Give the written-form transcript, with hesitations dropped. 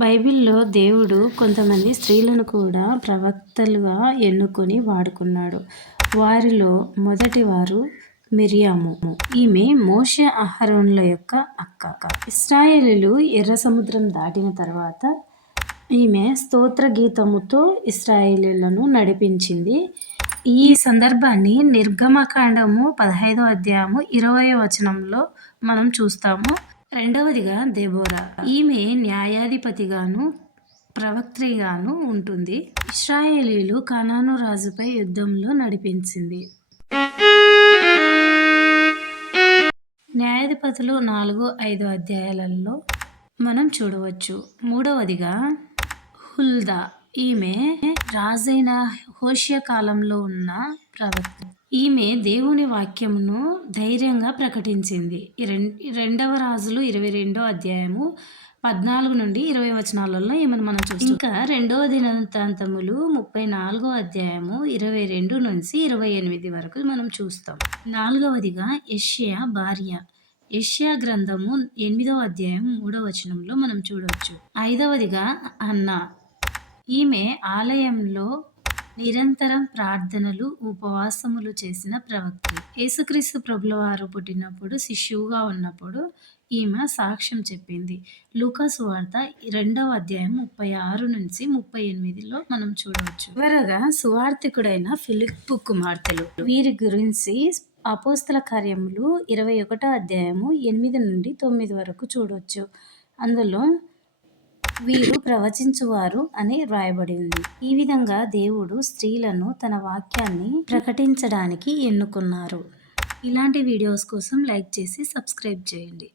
బైబిల్‌లో దేవుడు కొంతమంది స్త్రీలను కూడా ప్రవక్తలుగా ఎన్నుకొని వాడుకున్నాడు. వారిలో మొదటివారు మిర్యాము. ఈమె మోషే, అహరోనుల యొక్క అక్క. ఇశ్రాయేలీయులు ఎర్ర సముద్రం దాటిన తర్వాత ఈమె స్తోత్ర గీతముతో ఇశ్రాయేలీయులను నడిపించింది. ఈ సందర్భాన్ని నిర్గమకాండము 15వ అధ్యాయము 20వ వచనంలో మనం చూస్తాము. రెండవదిగా దెబోరా. ఈమె న్యాయాధిపతిగాను ప్రవక్త్రిగాను ఉంటుంది. ఇశ్రాయేలీయులు కనాను రాజుపై యుద్ధంలో నడిపించింది. న్యాయాధిపతులు 4-5 అధ్యాయాలలో మనం చూడవచ్చు. మూడవదిగా హుల్దా. ఈమె రాజైన హోషేయ కాలంలో ఉన్న ప్రవక్త. ఈమె దేవుని వాక్యమును ధైర్యంగా ప్రకటించింది. రెండవ రాజులు 22వ అధ్యాయము 14-20 వచనాలలో ఈమెను మనం చూస్తాం. ఇంకా రెండవ దినవృత్తాంతములు 34వ అధ్యాయము 22-28 వరకు మనం చూస్తాం. నాలుగవదిగా యెషయా భార్య. యెషయా గ్రంథము 8వ అధ్యాయం 3వ వచనంలో మనం చూడవచ్చు. ఐదవదిగా హన్నా. ఈమె ఆలయంలో నిరంతరం ప్రార్థనలు, ఉపవాసములు చేసిన ప్రవక్త. యేసుక్రీస్తు ప్రభులవారు పుట్టినప్పుడు శిశువుగా ఉన్నప్పుడు ఈమె సాక్ష్యం చెప్పింది. లూకా సువార్త 2వ అధ్యాయం 36-38లో మనం చూడవచ్చు. చివరగా సువార్తికుడైన ఫిలిప్పు కుమార్తెలు. వీరి గురించి అపోస్తల కార్యములు 21వ అధ్యాయము 8-9 వరకు చూడవచ్చు. అందులో వీరు ప్రవచించువారు అని వ్రాయబడి ఉంది. ఈ విధంగా దేవుడు స్త్రీలను తన వాక్యాన్ని ప్రకటించడానికి ఎన్నుకున్నారు. ఇలాంటి వీడియోస్ కోసం లైక్ చేసి సబ్స్క్రైబ్ చేయండి.